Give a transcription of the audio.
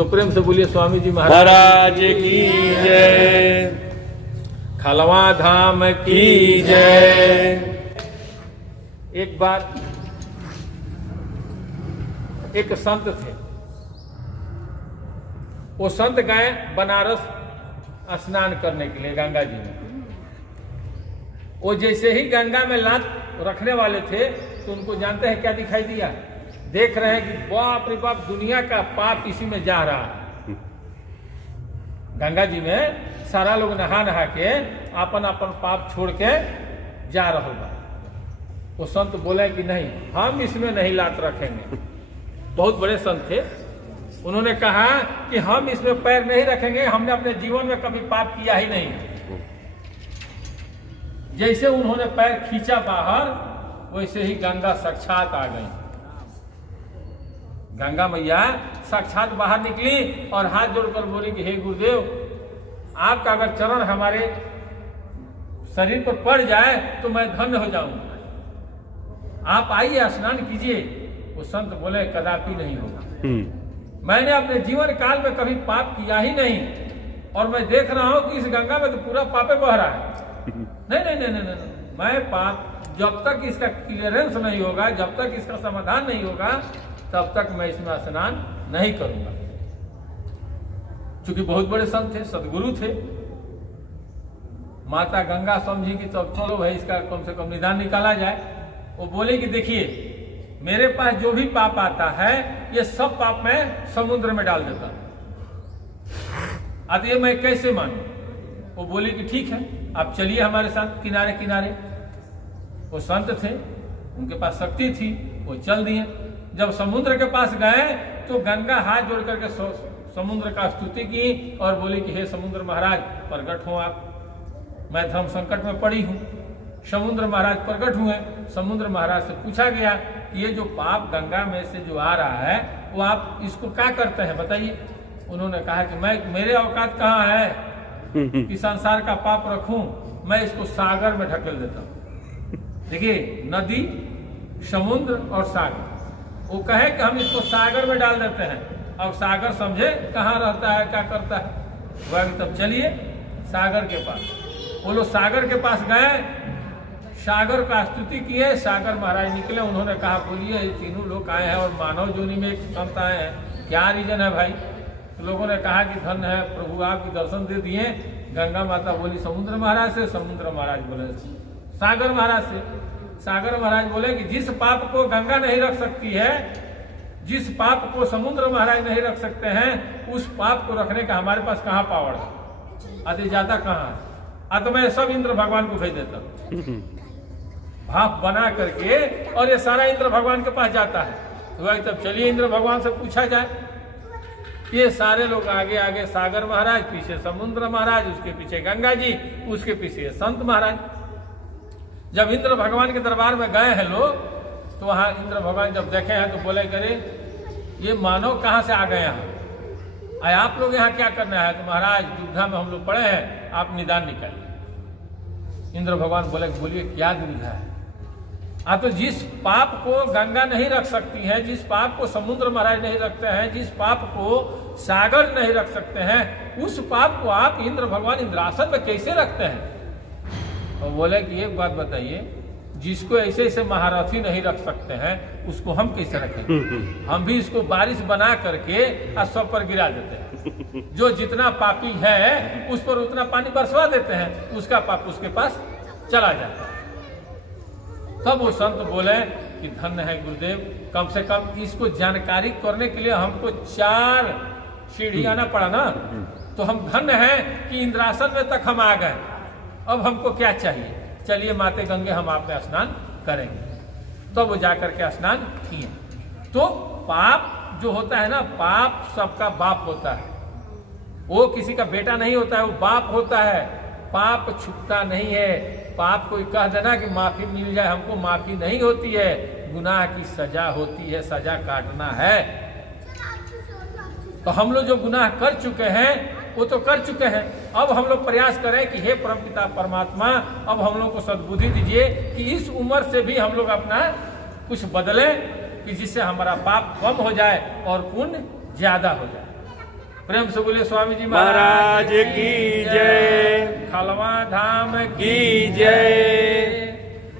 तो प्रेम से बोलिए स्वामी जी महाराज की जय, खलवा धाम की जय। एक बार एक संत थे, वो संत गए बनारस स्नान करने के लिए गंगा जी में। वो जैसे ही गंगा में लात रखने वाले थे तो उनको जानते हैं क्या दिखाई दिया? देख रहे हैं कि बाप रे बाप, दुनिया का पाप इसी में जा रहा है। गंगा जी में सारा लोग नहा नहा के अपन अपन पाप छोड़ के जा रहा बा। वो संत बोले कि नहीं, हम इसमें नहीं लात रखेंगे। बहुत बड़े संत थे, उन्होंने कहा कि हम इसमें पैर नहीं रखेंगे, हमने अपने जीवन में कभी पाप किया ही नहीं। जैसे उन्होंने पैर खींचा बाहर, वैसे ही गंगा साक्षात आ गई। गंगा मैया साक्षात बाहर निकली और हाथ जोड़कर बोली कि हे गुरुदेव, आपका अगर चरण हमारे शरीर पर पड़ जाए तो मैं धन्य हो जाऊंगा। आप आइए, स्नान कीजिए। वो संत बोले कदापि नहीं होगा। मैंने अपने जीवन काल में कभी पाप किया ही नहीं, और मैं देख रहा हूं कि इस गंगा में तो पूरा पापे बह रहा है। नहीं नहीं नहीं नहीं नहीं, मैं पाप, जब तक इसका क्लियरेंस नहीं होगा, जब तक इसका समाधान नहीं होगा, तब तक मैं इसमें स्नान नहीं करूंगा। क्योंकि बहुत बड़े संत थे, सदगुरु थे। माता गंगा समझी कि तब चलो भाई इसका कम से कम निदान निकाला जाए। वो बोले कि देखिए, मेरे पास जो भी पाप आता है, ये सब पाप मैं समुद्र में डाल देता हूं। अब ये मैं कैसे मानूं? वो बोले कि ठीक है, आप चलिए हमारे साथ किनारे किनारे। वो संत थे, उनके पास शक्ति थी, वो चल दिए। जब समुद्र के पास गए तो गंगा हाथ जोड़ करके समुद्र का स्तुति की और बोली कि हे समुद्र महाराज, प्रकट हो आप, मैं धर्म संकट में पड़ी हूं। समुद्र महाराज प्रकट हुए। समुद्र महाराज से पूछा गया कि ये जो पाप गंगा में से जो आ रहा है, वो आप इसको क्या करते हैं बताइए। उन्होंने कहा कि मेरे औकात कहाँ है कि संसार का पाप रखूं, मैं इसको सागर में ढकेल देता हूं। देखिए, नदी, समुद्र और सागर, वो कहे कि हम इसको सागर में डाल देते हैं। अब सागर समझे कहाँ रहता है, क्या करता है। वह तब चलिए सागर के पास। वो लोग सागर के पास गए, सागर का स्तुति किए। सागर महाराज निकले, उन्होंने कहा बोलिए, ये तीनों लोग आए हैं और मानव जोनी में एक संत आए हैं, क्या रीजन है भाई? तो लोगों ने कहा कि धन्य है प्रभु, आपके दर्शन दे दिए। गंगा माता बोली समुद्र महाराज से, समुद्र महाराज बोले सागर महाराज से। सागर महाराज बोले कि जिस पाप को गंगा नहीं रख सकती है, जिस पाप को समुद्र महाराज नहीं रख सकते हैं, उस पाप को रखने का हमारे पास कहाँ पावर है? अति ज्यादा कहाँ है? तो मैं सब इंद्र भगवान को भेज देता हूँ, भाप बना करके, और ये सारा इंद्र भगवान के पास जाता है। तो भाई तब चलिए इंद्र भगवान से पूछा जाए। ये सारे लोग आगे आगे, सागर महाराज, पीछे समुद्र महाराज, उसके पीछे गंगा जी, उसके पीछे संत महाराज। जब इंद्र भगवान के दरबार में गए हैं लोग, तो वहां इंद्र भगवान जब देखे हैं तो बोले करे ये मानव कहाँ से आ गए हैं, आए आप लोग यहाँ क्या करना है? तो महाराज दुविधा में हम लोग पड़े हैं, आप निदान निकालिए। इंद्र भगवान बोले बोलिए क्या दुविधा है? तो जिस पाप को गंगा नहीं रख सकती है, जिस पाप को समुद्र महाराज नहीं रखते हैं, जिस पाप को सागर नहीं रख सकते हैं, उस पाप को आप इंद्र भगवान इंद्रासन में कैसे रखते हैं? और बोले कि एक बात बताइए, जिसको ऐसे ऐसे महारथी नहीं रख सकते हैं, उसको हम कैसे रखें? हम भी इसको बारिश बना करके और सब पर गिरा देते हैं। जो जितना पापी है उस पर उतना पानी बरसवा देते हैं, उसका पाप उसके पास चला जाता है। तब वो संत बोले कि धन्य है गुरुदेव, कम से कम इसको जानकारी करने के लिए हमको 4 सीढ़ी आना पड़ा ना, तो हम धन्य हैं कि इंद्रासन में तक हम आ गए। अब हमको क्या चाहिए? चलिए माते गंगे, हम आप में स्नान करेंगे। तो वो जाकर के स्नान किए। तो पाप जो होता है ना, पाप सबका बाप होता है, वो किसी का बेटा नहीं होता है, वो बाप होता है। पाप छुपता नहीं है। पाप कोई कह देना कि माफी मिल जाए, हमको माफी नहीं होती है, गुनाह की सजा होती है, सजा काटना है। तो हम लोग जो गुनाह कर चुके हैं वो तो कर चुके हैं। अब हम लोग प्रयास करें कि हे परमपिता परमात्मा, अब हम लोग को सद्बुद्धि दीजिए कि इस उम्र से भी हम लोग अपना कुछ बदलें, कि जिससे हमारा पाप कम हो जाए और पुण्य ज्यादा हो जाए। प्रेम से बोले स्वामी जी महाराज की जय। खलवा धाम की जय।